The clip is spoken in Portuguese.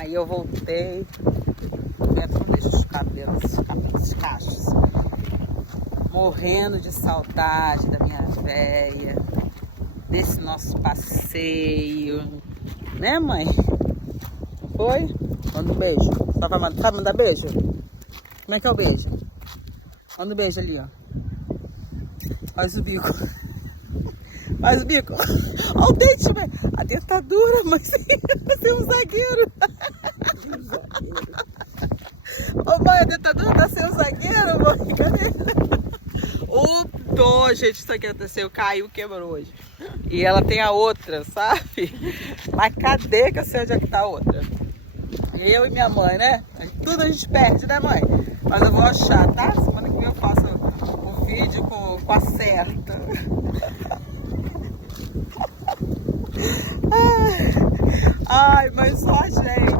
Aí eu voltei. Não deixa os cabelos, esses cachos. Morrendo de saudade da minha véia. Desse nosso passeio. Né, mãe? Foi? Manda um beijo. Só vai mandar beijo? Como é que é o beijo? Manda um beijo ali, ó. Faz o bico. Faz o bico. Olha o dente, velho. A dentadura, mas você é um zagueiro. Ô, mãe, a dentadura tá sem um zagueiro, mãe. Cadê? Ô, dó, gente, isso aqui aconteceu. Caiu, quebrou hoje. E ela tem a outra, sabe? Mas cadê que eu sei onde é que tá a outra? Eu e minha mãe, né? Tudo a gente perde, né, mãe? Mas eu vou achar, tá? Semana que vem eu faço um vídeo com a certa. Ai, mas só, gente.